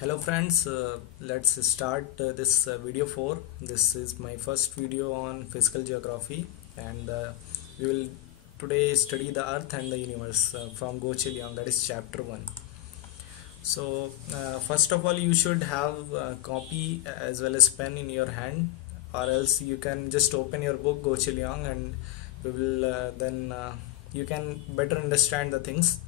Hello friends, let's start this video 4. This is my first video on physical geography, and we will today study the earth and the universe from Leong, that is chapter 1. So first of all, you should have a copy as well as pen in your hand, or else you can just open your book Leong, and we will then you can better understand the things.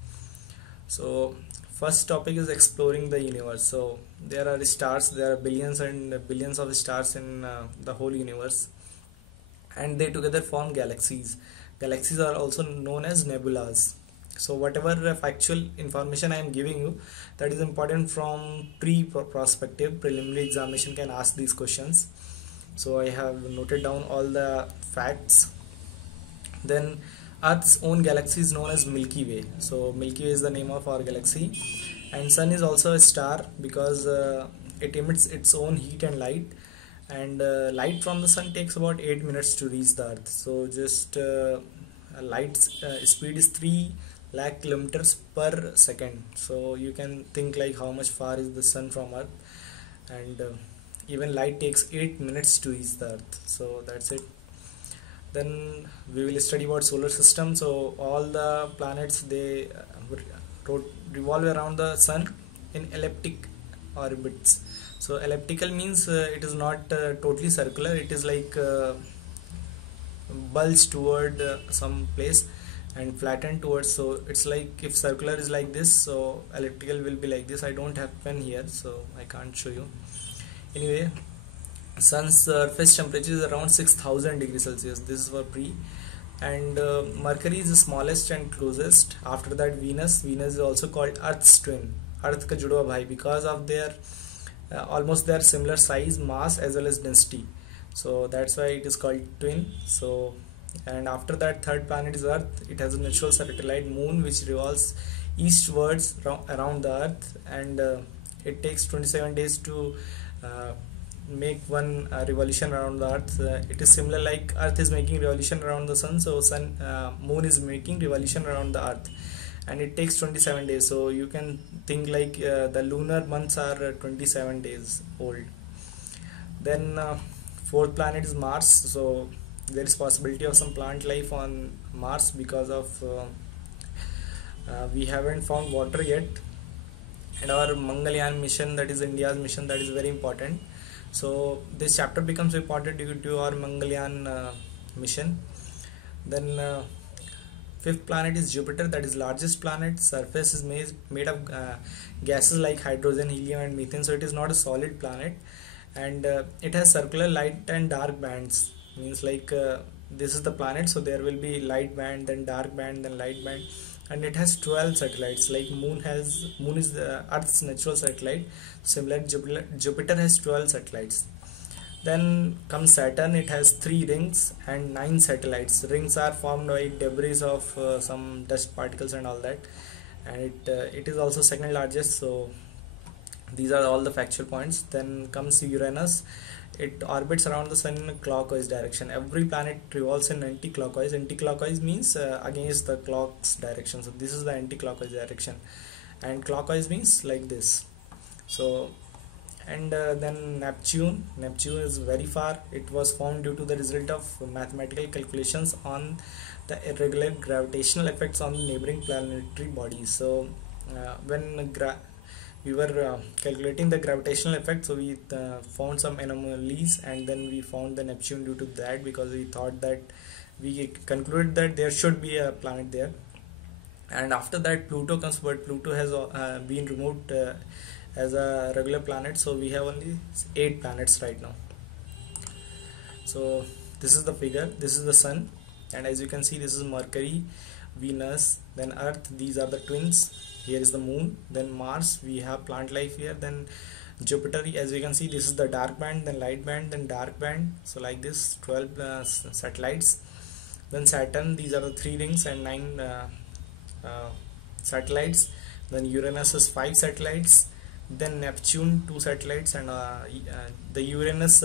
So first topic is exploring the universe. So there are stars, there are billions and billions of stars in the whole universe, and they together form galaxies. Galaxies are also known as nebulas. So whatever factual information I am giving you, that is important from perspective. Preliminary examination can ask these questions. So I have noted down all the facts. Then Earth's own galaxy is known as Milky Way. So Milky Way is the name of our galaxy, and Sun is also a star because it emits its own heat and light, and light from the Sun takes about 8 minutes to reach the Earth. So just light speed is 3 lakh kilometers per second. So you can think like how much far is the Sun from Earth, and even light takes 8 minutes to reach the Earth. So that's it. Then we will study about solar system. So all the planets, they revolve around the Sun in elliptic orbits. So elliptical means it is not totally circular, it is like bulge toward some place and flattened towards. So it's like if circular is like this, so elliptical will be like this. I don't have pen here, so I can't show you. Anyway, Sun's surface temperature is around 6000 degrees Celsius. This is for pre. And Mercury is the smallest and closest. After that, Venus is also called Earth's twin, Earth ka judwa bhai, because of their almost their similar size, mass as well as density. So that's why it is called twin. So, and after that, third planet is Earth. It has a natural satellite moon which revolves eastwards around the Earth, and it takes 27 days to make one revolution around the Earth. It is similar like Earth is making revolution around the Sun, so moon is making revolution around the Earth, and it takes 27 days. So you can think like the lunar months are 27 days old. Then fourth planet is Mars. So there is possibility of some plant life on Mars because of we haven't found water yet, and our Mangalyaan mission, that is India's mission, that is very important. So this chapter becomes important due to our Mangalyaan mission. Then fifth planet is Jupiter, that is largest planet. Surface is made of gases like hydrogen, helium and methane. So it is not a solid planet, and it has circular light and dark bands. Means like this is the planet, so there will be light band, then dark band, then light band, and it has 12 satellites. Like moon is the Earth's natural satellite. Similar, Jupiter has 12 satellites. Then comes Saturn. It has 3 rings and 9 satellites. Rings are formed by debris of some dust particles and all that, and it is also second largest. So these are all the factual points. Then comes Uranus. It orbits around the Sun in a clockwise direction. Every planet revolves in anti-clockwise. Anti-clockwise means against the clock's direction. So this is the anti-clockwise direction, and clockwise means like this. So, and then Neptune is very far. It was formed due to the result of mathematical calculations on the irregular gravitational effects on neighboring planetary bodies. So when we were calculating the gravitational effect, so we found some anomalies, and then we found the Neptune due to that, because we thought that we concluded that there should be a planet there. And after that, Pluto comes, but Pluto has been removed as a regular planet. So we have only 8 planets right now. So this is the figure. This is the Sun, and as you can see, this is Mercury, Venus, then Earth. These are the twins. Here is the moon. Then Mars, we have plant life here. Then Jupiter, as you can see, this is the dark band, then light band, then dark band. So like this, 12 satellites. Then Saturn, these are the 3 rings and 9 satellites. Then Uranus is 5 satellites. Then Neptune, 2 satellites, and the Uranus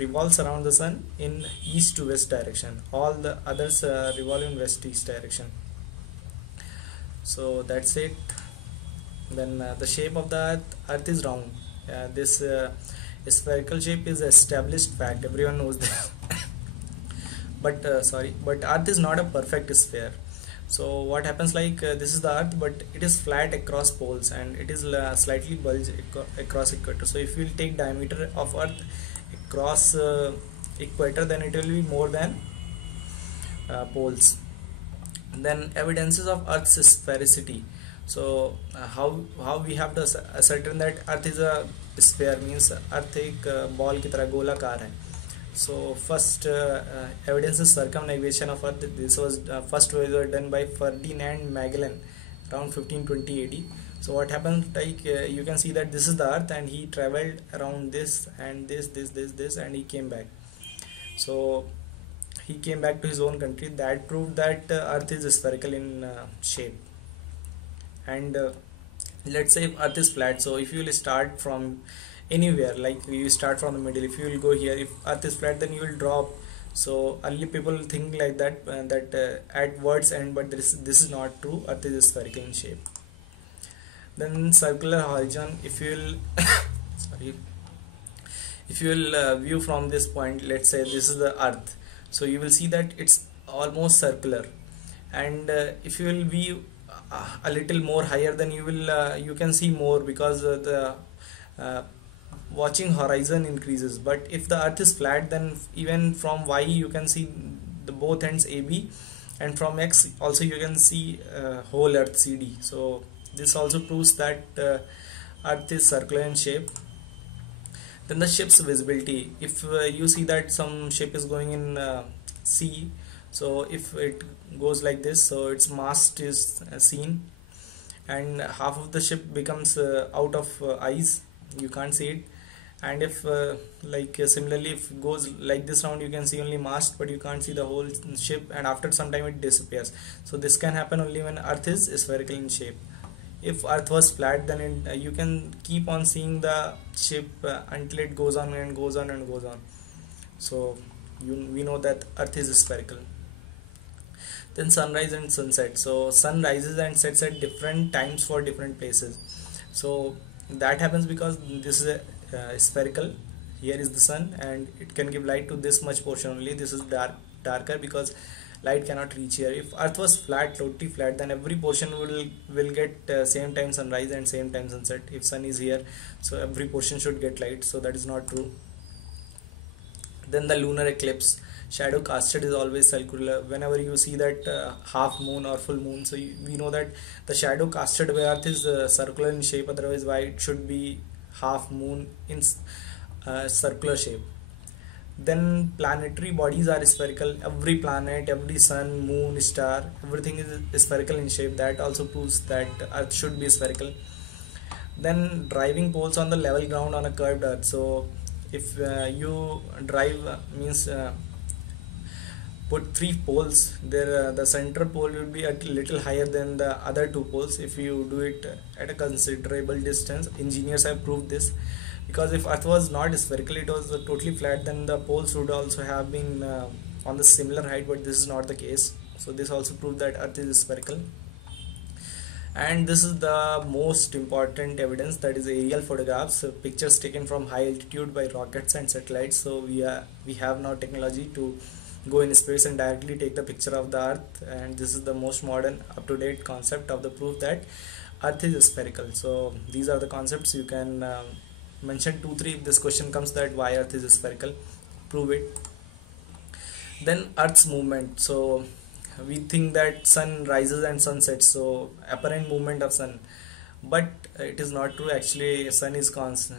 revolves around the Sun in east to west direction. All the others revolve in west east direction. So that's it. Then the shape of the earth is round. This spherical shape is established fact, everyone knows that. But but earth is not a perfect sphere. So what happens, like this is the earth, but it is flat across poles and it is slightly bulged across equator. So if we will take diameter of earth across equator, then it will be more than poles. Then evidences of earth's sphericity. So how we have to ascertain that earth is a sphere, means earth एक ball की तरह गोलाकार है. So first evidence is circumnavigation of earth. This was first was done by Ferdinand Magellan around 1520 AD. So what happened, like you can see that this is the earth and he traveled around this and this and he came back. So he came back to his own country. That proved that earth is spherical in shape. And let's say if earth is flat, so if you will start from anywhere, like you start from the middle, if you will go here, if earth is flat, then you will drop. So early people think like that, at words end, but this is not true. Earth is spherical in shape. Then circular horizon, if you will sorry, if you will view from this point, let's say this is the earth, so you will see that it's almost circular. And if you will view a little more higher, then you will you can see more, because the watching horizon increases. But if the earth is flat, then even from Y you can see the both ends AB, and from X also you can see whole earth CD. So this also proves that earth is circular in shape. Then the ship's visibility, if you see that some ship is going in sea, so if it goes like this, so its mast is seen and half of the ship becomes out of eyes, you can't see it. And if similarly if it goes like this round, you can see only mast but you can't see the whole ship, and after some time it disappears. So this can happen only when earth is spherical in shape. If earth was flat, then you can keep on seeing the ship until it goes on and goes on and goes on. So we know that earth is spherical. Then sunrise and sunset. So sun rises and sets at different times for different places. So that happens because this is a spherical. Here is the sun and it can give light to this much portion only. This is darker because light cannot reach here. If earth was flat, totally flat, then every portion will get same time sunrise and same time sunset. If sun is here, so every portion should get light. So that is not true. Then the lunar eclipse. Shadow casted is always circular. Whenever you see that half moon or full moon, so we know that the shadow casted by earth is circular in shape, otherwise why it should be half moon in circular shape. Then planetary bodies are spherical. Every planet, every sun, moon, star, everything is spherical in shape. That also proves that earth should be spherical. Then driving poles on the level ground on a curved earth. So if you drive means put 3 poles there, the center pole will be a little higher than the other 2 poles if you do it at a considerable distance. Engineers have proved this, because if earth was not spherical, it was totally flat, then the poles would also have been on the similar height, but this is not the case. So this also proved that earth is spherical. And this is the most important evidence, that is aerial photographs, pictures taken from high altitude by rockets and satellites. So we have now technology to go in space and directly take the picture of the earth, and this is the most modern up-to-date concept of the proof that earth is spherical. So these are the concepts. You can mention 2-3 if this question comes, that why earth is spherical, prove it. Then earth's movement. So we think that sun rises and sun sets, so apparent movement of sun, but it is not true. Actually sun is constant.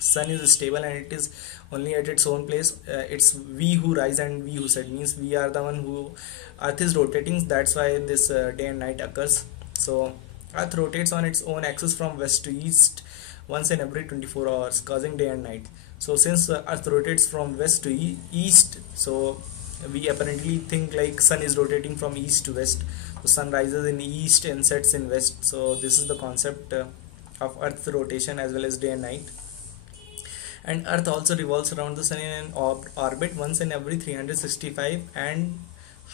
Sun is stable and it is only at its own place. It's we who rise and we who set, means we are the one who, earth is rotating, that's why this day and night occurs. So earth rotates on its own axis from west to east once in every 24 hours, causing day and night. So since earth rotates from west to east, so we apparently think like sun is rotating from east to west. So sun rises in east and sets in west. So this is the concept of earth rotation as well as day and night. And earth also revolves around the sun in an orbit once in every 365 and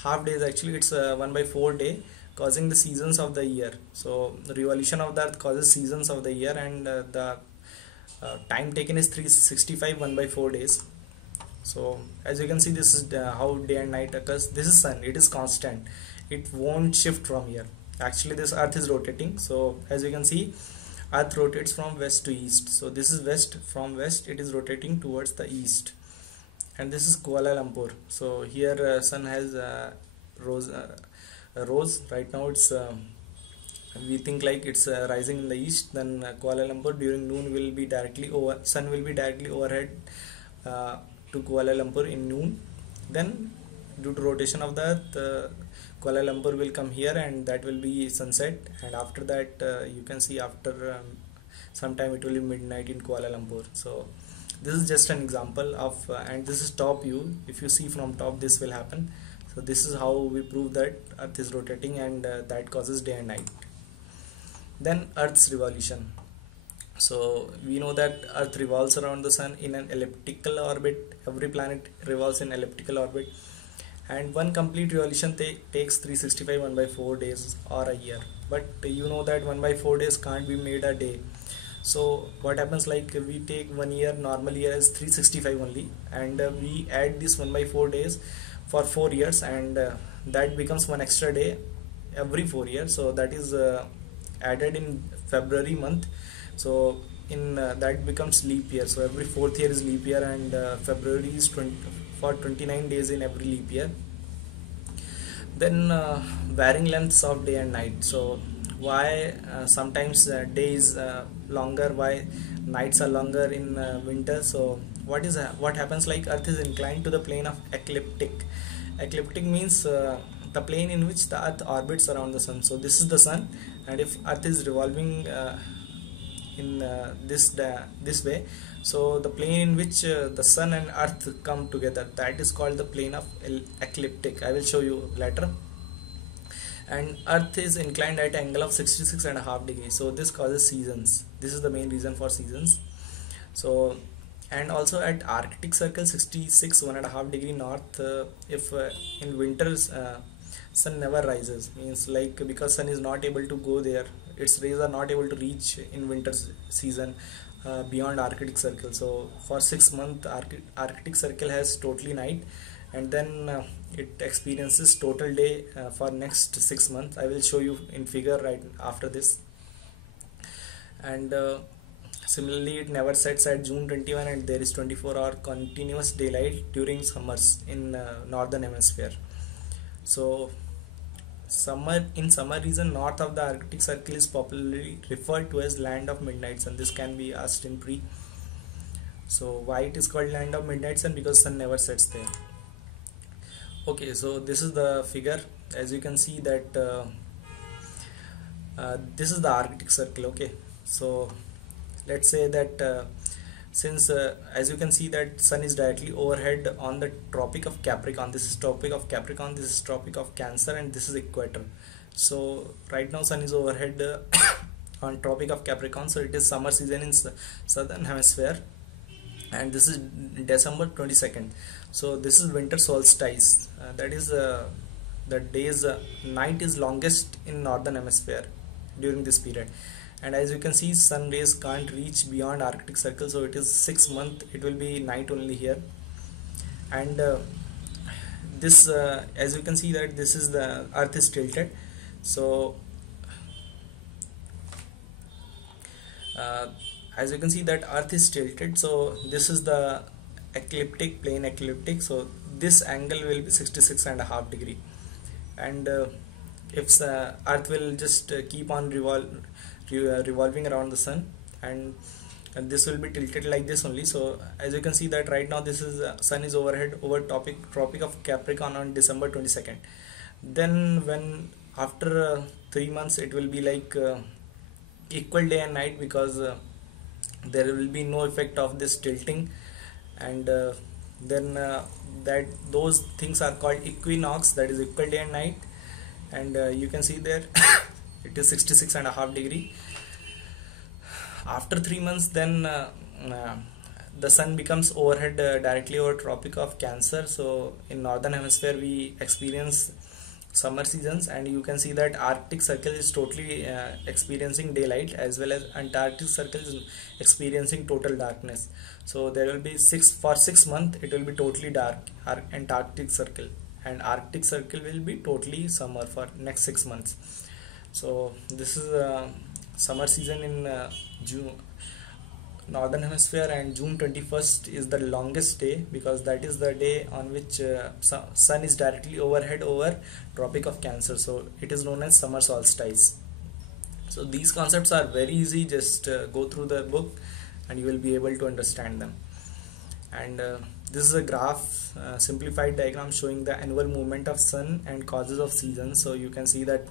half days. Actually it's 1/4 day, causing the seasons of the year. So the revolution of the earth causes seasons of the year, and the time taken is 365 1/4 days. So as you can see, this is how day and night occurs. This is sun, it is constant, it won't shift from here. Actually this earth is rotating, so as you can see, earth rotates from west to east. So this is west, from west it is rotating towards the east. And this is Kuala Lumpur. So here sun has rose right now. It's we think like it's rising in the east. Then Kuala Lumpur during noon will be directly over, sun will be directly overhead to Kuala Lumpur in noon. Then due to rotation of the earth, Kuala Lumpur will come here, and that will be sunset. And after that you can see after some time it will be midnight in Kuala Lumpur. So this is just an example of and this is top view. If you see from top, this will happen. So this is how we prove that earth is rotating, and that causes day and night. Then earth's revolution. So we know that earth revolves around the sun in an elliptical orbit. Every planet revolves in elliptical orbit, and one complete revolution takes 365 1/4 days or a year. But you know that 1/4 days can't be made a day. So what happens, like we take 1 year, normal year is 365 only, and we add this 1/4 days for 4 years, and that becomes one extra day every 4 years. So that is added in February month. So in that becomes leap year. So every 4th year is leap year, and February is 29 days in every leap year. Then varying lengths of day and night. So why sometimes day is longer, why nights are longer in winter? So what happens, like earth is inclined to the plane of ecliptic. Ecliptic means the plane in which the earth orbits around the sun. So this is the sun, and if earth is revolving in this way, so the plane in which the sun and earth come together, that is called the plane of ecliptic. I will show you later. And earth is inclined at an angle of 66.5 degrees. So this causes seasons. This is the main reason for seasons. So, and also at Arctic Circle 66 1.5 degree north, if in winters sun never rises, means like because sun is not able to go there, its rays are not able to reach in winter season beyond Arctic Circle. So for 6 months Arctic Circle has totally night, and then it experiences total day for next 6 months. I will show you in figure right after this. And similarly it never sets at June 21, and there is 24-hour continuous daylight during summers in northern hemisphere. So in summer region north of the Arctic Circle is popularly referred to as land of midnight sun. This can be asked in pre. So why it is called land of midnight sun? Because sun never sets there. Okay, so this is the figure. As you can see that this is the Arctic Circle. Okay, so let's say that since as you can see that sun is directly overhead on the Tropic of Capricorn. This is Tropic of Capricorn, this is Tropic of Cancer, and this is equator. So right now sun is overhead on Tropic of Capricorn. So it is summer season in southern hemisphere, and this is December 22nd. So this is winter solstice. That is the days night is longest in northern hemisphere during this period. And as you can see, sun rays can't reach beyond Arctic Circle, so it is 6 months it will be night only here. And this as you can see that this is the earth is tilted. So as you can see that earth is tilted, so this is the ecliptic, plane ecliptic. So this angle will be 66.5 degree, and if earth will just keep on revolving around the sun, and this will be tilted like this only. So as you can see that right now this is sun is overhead over Tropic of Capricorn on December 22nd. Then when after 3 months it will be like equal day and night, because there will be no effect of this tilting. And then that those things are called equinox, that is equal day and night. And you can see there it is 66.5 degree. After 3 months, then the sun becomes overhead directly over Tropic of Cancer. So in northern hemisphere we experience summer seasons, and you can see that Arctic Circle is totally experiencing daylight, as well as Antarctic Circle is experiencing total darkness. So there will be 6 months it will be totally dark, Antarctic Circle, and Arctic Circle will be totally summer for next 6 months. So this is summer season in June, northern hemisphere, and June 21st is the longest day, because that is the day on which sun is directly overhead over Tropic of Cancer, so it is known as summer solstice. So these concepts are very easy, just go through the book and you will be able to understand them. And this is a graph, simplified diagram showing the annual movement of sun and causes of seasons. So you can see that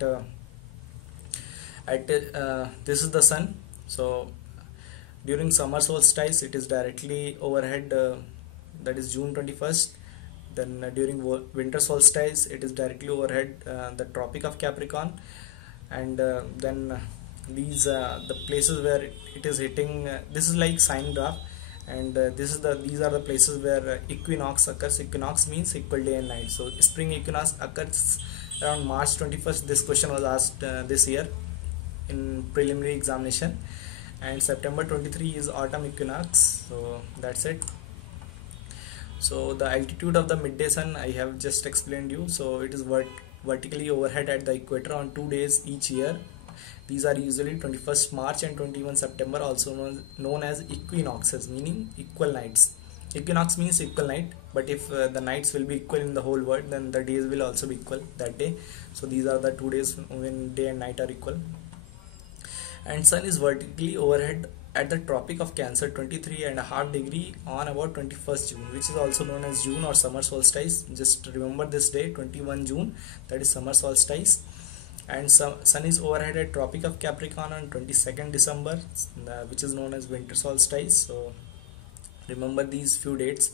this is the sun. So during summer solstice it is directly overhead, that is June 21st. Then during winter solstice it is directly overhead the Tropic of Capricorn. And then these the places where it is hitting, this is like sine graph, and these are the places where equinox occurs. Equinox means equal day and night. So spring equinox occurs around March 21st. This question was asked this year in preliminary examination. And September 23 is autumn equinox. So that's it. So the altitude of the midday sun I have just explained you. So it is vertically overhead at the equator on 2 days each year. These are usually 21st March and 21 September, also known as equinoxes, meaning equal nights. Equinox means equal night, but if the nights will be equal in the whole world, then the days will also be equal that day. So these are the 2 days when day and night are equal. And sun is vertically overhead at the Tropic of Cancer 23.5 degree on about 21st June, which is also known as June or summer solstice. Just remember this day, 21 June, that is summer solstice. And sun is overhead at Tropic of Capricorn on 22nd December, which is known as winter solstice. So remember these few dates.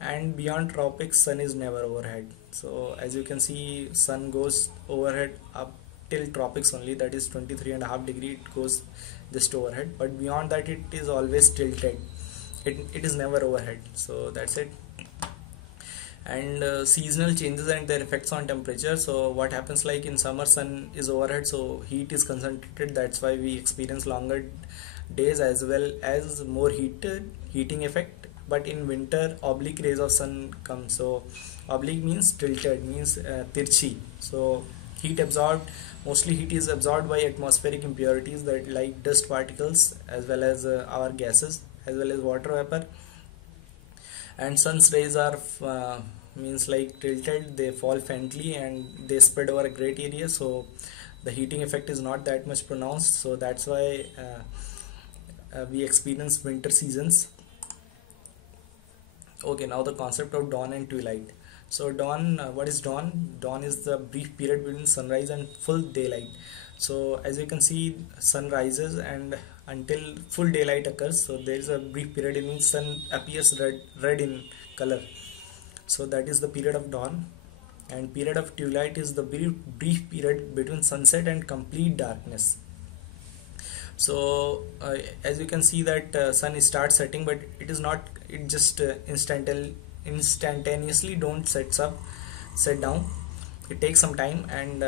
And beyond tropics, sun is never overhead. So as you can see, sun goes overhead up till tropics only, that is 23.5 degree, it goes just overhead, but beyond that it is always tilted. It is never overhead. So that's it. And seasonal changes and their effects on temperature. So what happens, like in summer sun is overhead, so heat is concentrated, that's why we experience longer days as well as more heating effect. But in winter oblique rays of sun come. So oblique means tilted, means tirchi. So heat absorbed, mostly heat is absorbed by atmospheric impurities, that like dust particles as well as our gases as well as water vapor. And sun's rays are means like tilted, they fall faintly and they spread over a great area, so the heating effect is not that much pronounced. So that's why we experience winter seasons. Okay, now the concept of dawn and twilight. So dawn, what is dawn? Dawn is the brief period between sunrise and full daylight. So as you can see, sun rises and until full daylight occurs, so there is a brief period in which sun appears red in color. So that is the period of dawn. And period of twilight is the brief period between sunset and complete darkness. So as you can see that sun starts setting, but it is not, it just instantaneously don't set down. It takes some time, and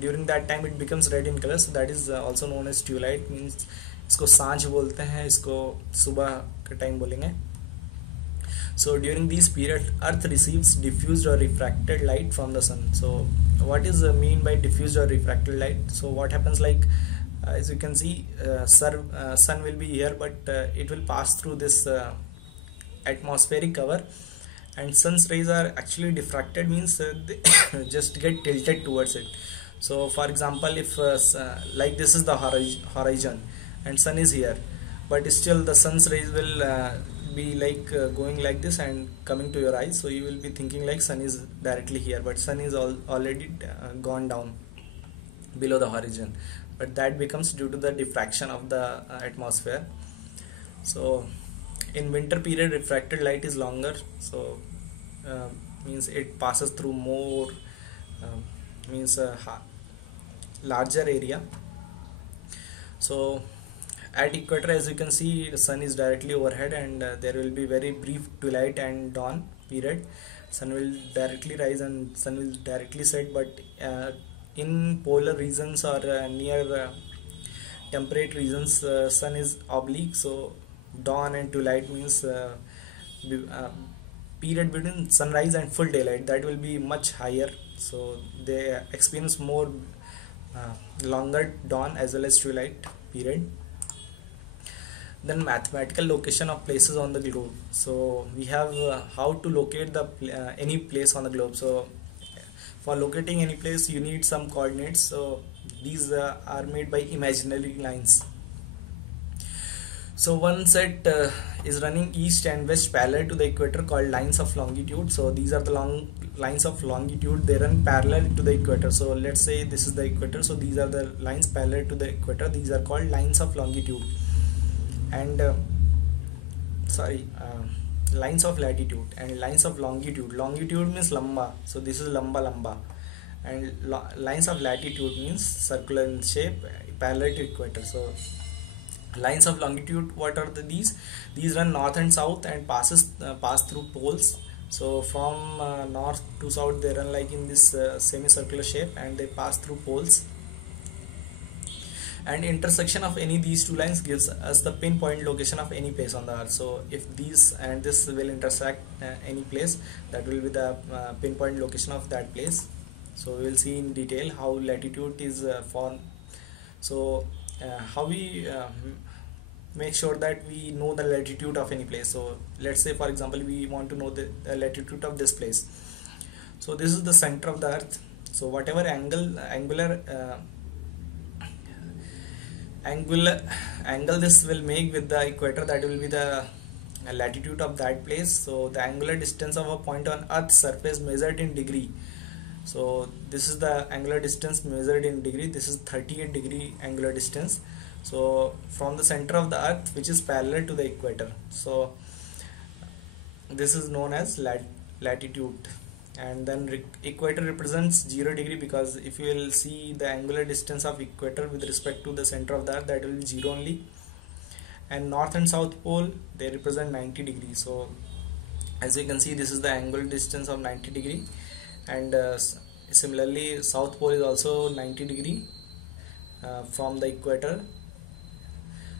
during that time it becomes red in color. So that is also known as twilight, means इसको सांझ बोलते हैं, इसको सुबह का time बोलेंगे. So during this period earth receives diffused or refracted light from the sun. So what is mean by diffused or refracted light? So what happens, like as you can see, sun will be here, but it will pass through this atmospheric cover, and sun's rays are actually diffracted, means they just get tilted towards it. So for example, if like this is the horizon and sun is here, but still the sun's rays will be like going like this and coming to your eyes, so you will be thinking like sun is directly here, but sun is already gone down below the horizon, but that becomes due to the diffraction of the atmosphere. So in winter period refracted light is longer, so means it passes through more means larger area. So at equator, as you can see, the sun is directly overhead, and there will be very brief twilight and dawn period. sun will directly rise and sun will directly set, but in polar regions or near temperate regions, sun is oblique, so dawn and twilight means period between sunrise and full daylight, that will be much higher, so they experience more longer dawn as well as twilight period. Then mathematical location of places on the globe. So we have how to locate the any place on the globe. So for locating any place you need some coordinates, so these are made by imaginary lines. So one set is running east and west parallel to the equator called lines of longitude. So these are the long lines of longitude, they run parallel to the equator. So let's say this is the equator, so these are the lines parallel to the equator, these are called lines of longitude. And lines of latitude and lines of longitude. Longitude means lamba, so this is lamba, and lines of latitude means circular in shape, parallel to equator. So lines of longitude, what are these run north and south and pass through poles. So from north to south they run like in this semicircular shape, and they pass through poles, and intersection of any these two lines gives us the pinpoint location of any place on the earth. So if these and this will intersect any place, that will be the pinpoint location of that place. So we will see in detail how latitude is formed. So how we make sure that we know the latitude of any place. So let's say for example we want to know the latitude of this place. So this is the center of the earth, so whatever angle this will make with the equator, that will be the latitude of that place. So the angular distance of a point on earth's surface measured in degree, so this is the angular distance measured in degree, this is 38 degree angular distance, so from the center of the earth, which is parallel to the equator. So this is known as latitude. And then equator represents 0 degree, because if you will see the angular distance of equator with respect to the center of the earth, that will be 0 only. And north and south pole, they represent 90 degrees. So as you can see, this is the angular distance of 90 degree, and similarly south pole is also 90 degree from the equator.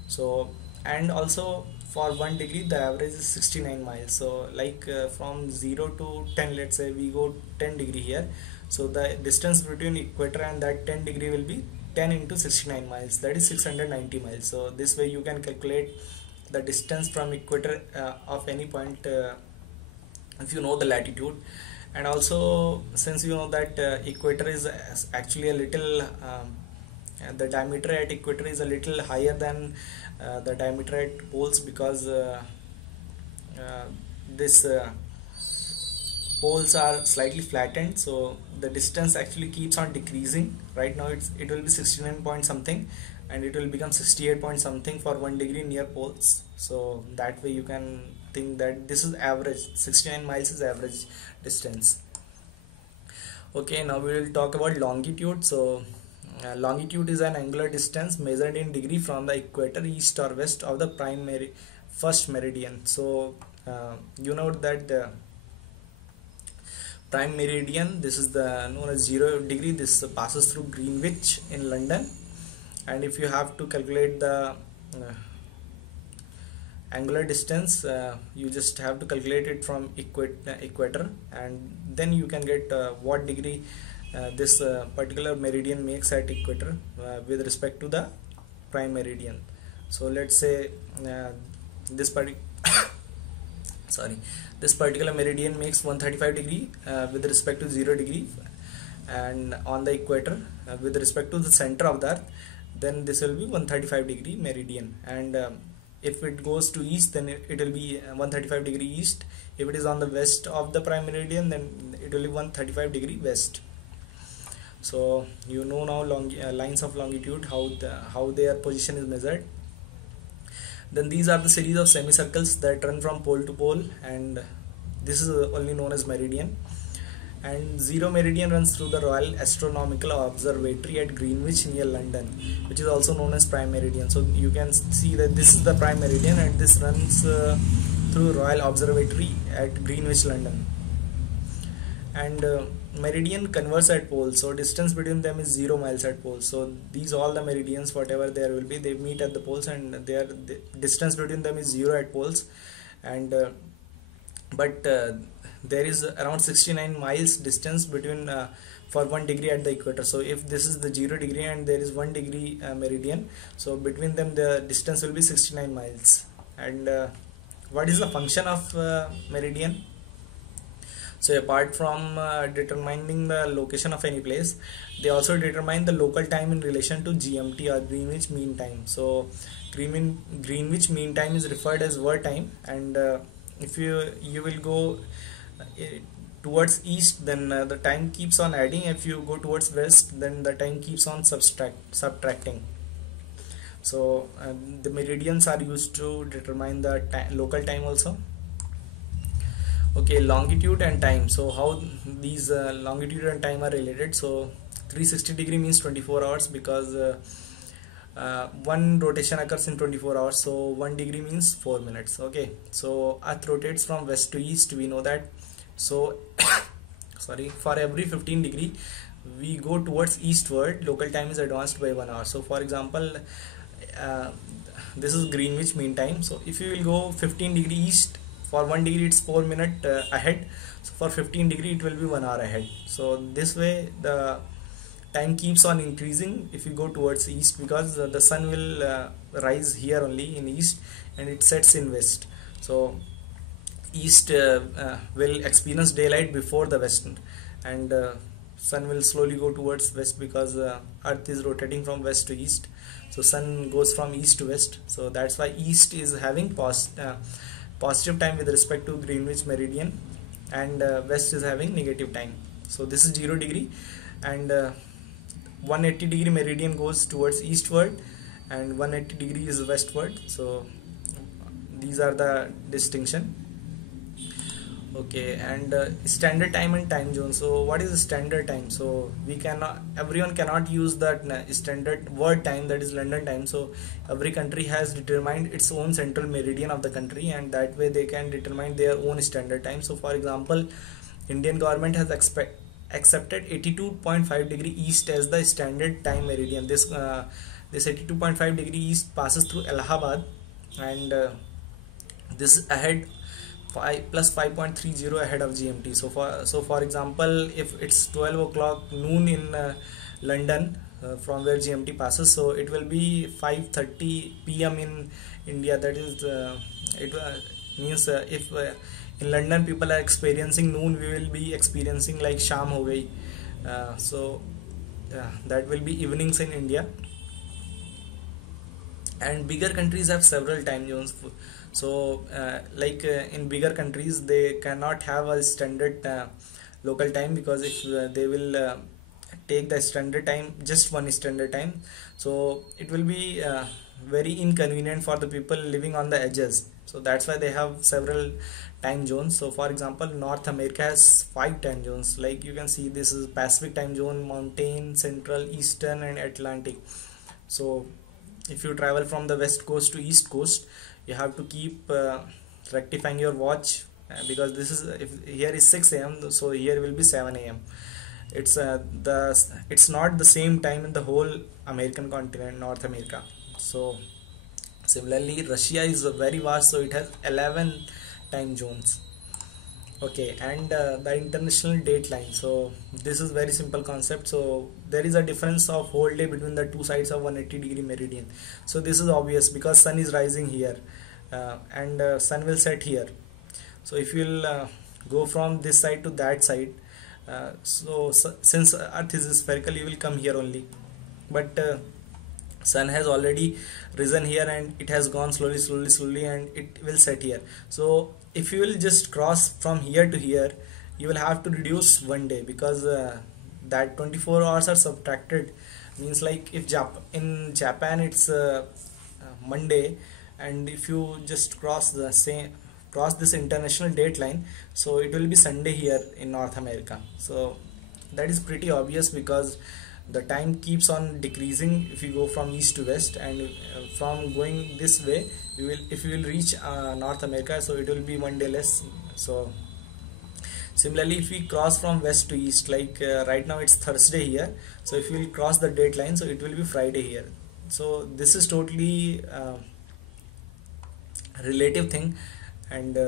So and also for 1 degree the average is 69 miles. So like from 0 to 10, let's say we go 10 degree here, so the distance between equator and that 10 degree will be 10 into 69 miles, that is 690 miles. So this way you can calculate the distance from equator of any point if you know the latitude. And also since you know that equator is actually a little the diameter at equator is a little higher than the diameter at poles, because this poles are slightly flattened, so the distance actually keeps on decreasing. Right now it will be 69 point something, and it will become 68 point something for 1 degree near poles. So that way you can think that this is average, 69 miles is average distance. Okay, now we will talk about longitude. So longitude is an angular distance measured in degree from the equator east or west of the first meridian. So you know that the prime meridian, this is the known as 0 degree, this passes through Greenwich in London, and if you have to calculate the angular distance, you just have to calculate it from equator, and then you can get what degree this particular meridian makes at equator with respect to the prime meridian. So let's say this particular meridian makes 135 degree with respect to 0 degree, and on the equator with respect to the center of the earth, then this will be 135 degree meridian. And if it goes to east, then it will be 135 degree east. If it is on the west of the prime meridian, then it will be 135 degree west. So you know now lines of longitude, how their position is measured. Then these are the series of semicircles that run from pole to pole, and this is only known as meridian. And 0 meridian runs through the Royal Astronomical Observatory at Greenwich near London, which is also known as prime meridian. So you can see that this is the prime meridian, and this runs through Royal Observatory at Greenwich, London. and meridian converge at poles, so distance between them is 0 miles at poles. So these all the meridians whatever there will be, they meet at the poles, and the distance between them is 0 at poles. And but there is around 69 miles distance between for 1 degree at the equator. So if this is the 0 degree and there is 1 degree meridian, so between them the distance will be 69 miles. And what is the function of meridian? So apart from determining the location of any place, they also determine the local time in relation to GMT or Greenwich Mean Time. So Greenwich Mean Time is referred as world time, and if you will go towards east, then the time keeps on adding. If you go towards west, then the time keeps on subtracting. So the meridians are used to determine the local time also. Okay, longitude and time. So how these longitude and time are related? So 360 degree means 24 hours, because one rotation occurs in 24 hours. So 1 degree means 4 minutes. Okay, so Earth rotates from west to east, we know that. So sorry, for every 15 degree we go towards eastward, local time is advanced by 1 hour. So for example, this is Greenwich Mean Time. So if you will go 15 degree east, for 1 degree it's 4 minutes ahead, so for 15 degree it will be 1 hour ahead. So this way the time keeps on increasing if you go towards east, because the sun will rise here only in east and it sets in west. So east will experience daylight before the west, and sun will slowly go towards west, because earth is rotating from west to east. So sun goes from east to west, so that's why east is having positive time with respect to Greenwich meridian, and west is having negative time. So this is 0 degree, and 180 degree meridian goes towards eastward and 180 degree is westward. So these are the distinction. Okay, and standard time and time zone. So what is the standard time? So everyone cannot use that standard world time, that is London time. So every country has determined its own central meridian of the country, and that way they can determine their own standard time. So for example, Indian government has accepted 82.5 degree east as the standard time meridian. This 82.5 degree east passes through Allahabad, and this is ahead plus 5.30 ahead of GMT. So for example, if it's 12 o'clock noon in London, from where GMT passes, so it will be 5:30 PM in India. That is it means if in London people are experiencing noon, we will be experiencing like sham ho gayi. So that will be evenings in India. And bigger countries have several time zones. So in bigger countries they cannot have a standard local time, because if they will take the standard time, just one standard time, so it will be very inconvenient for the people living on the edges. So that's why they have several time zones. So for example, North America has 5 time zones. Like you can see, this is Pacific time zone, Mountain, Central, Eastern and Atlantic. So if you travel from the west coast to east coast, you have to keep rectifying your watch, because this is, if here is 6 AM, so here will be 7 AM. It's not the same time in the whole American continent, North America. So similarly, Russia is very vast, so it has 11 time zones. Okay, and the international date line. So this is very simple concept. So there is a difference of whole day between the two sides of 180 degree meridian. So this is obvious, because sun is rising here and sun will set here. So if you will go from this side to that side, since earth is spherical, you will come here only, but sun has already risen here and it has gone slowly and it will set here. So if you will just cross from here to here, you will have to reduce 1 day, because that 24 hours are subtracted. Means like if in Japan it's Monday, and if you just cross this international date line, so it will be Sunday here in North America. So that is pretty obvious, because the time keeps on decreasing if you go from east to west, and from going this way, if you will reach North America, so it will be 1 day less. So Similarly, if we cross from west to east, like right now it's Thursday here, so if we will cross the date line, so it will be Friday here. So this is totally relative thing, and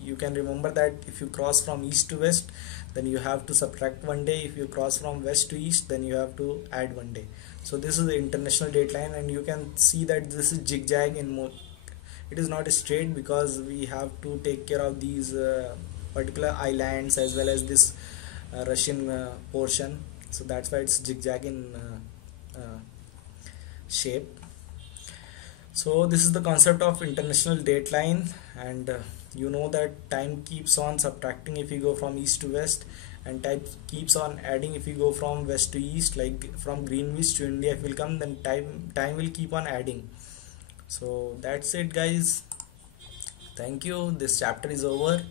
you can remember that if you cross from east to west, then you have to subtract one day. If you cross from west to east, then you have to add one day. So this is the international date line, and you can see that this is zigzag in more. It is not straight because we have to take care of these particular islands as well as this Russian portion, so that's why it's zigzag in shape. So this is the concept of international date line, and you know that time keeps on subtracting if you go from east to west, and time keeps on adding if you go from west to east, like from Greenwich to India if will come, then time will keep on adding. So that's it guys, thank you, this chapter is over.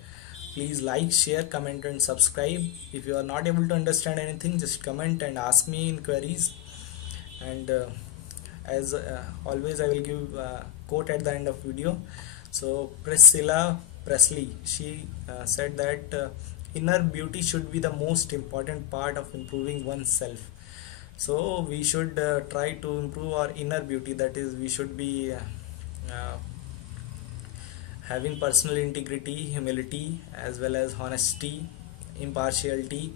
Please like, share, comment and subscribe. If you are not able to understand anything, just comment and ask me in queries. And as always, I will give quote at the end of video. So Priscilla Presley, she said that inner beauty should be the most important part of improving oneself. So we should try to improve our inner beauty, that is we should be having personal integrity, humility as well as honesty, impartiality,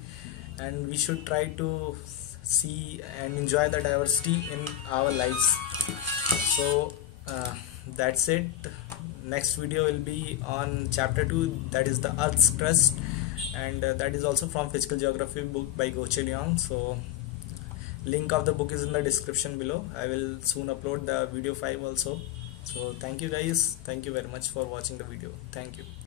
and we should try to see and enjoy the diversity in our lives. So that's it. Next video will be on chapter 2, that is the Earth's crust, and that is also from Physical Geography book by Leong. So link of the book is in the description below. I will soon upload the video 5 also. So thank you guys, thank you very much for watching the video. Thank you.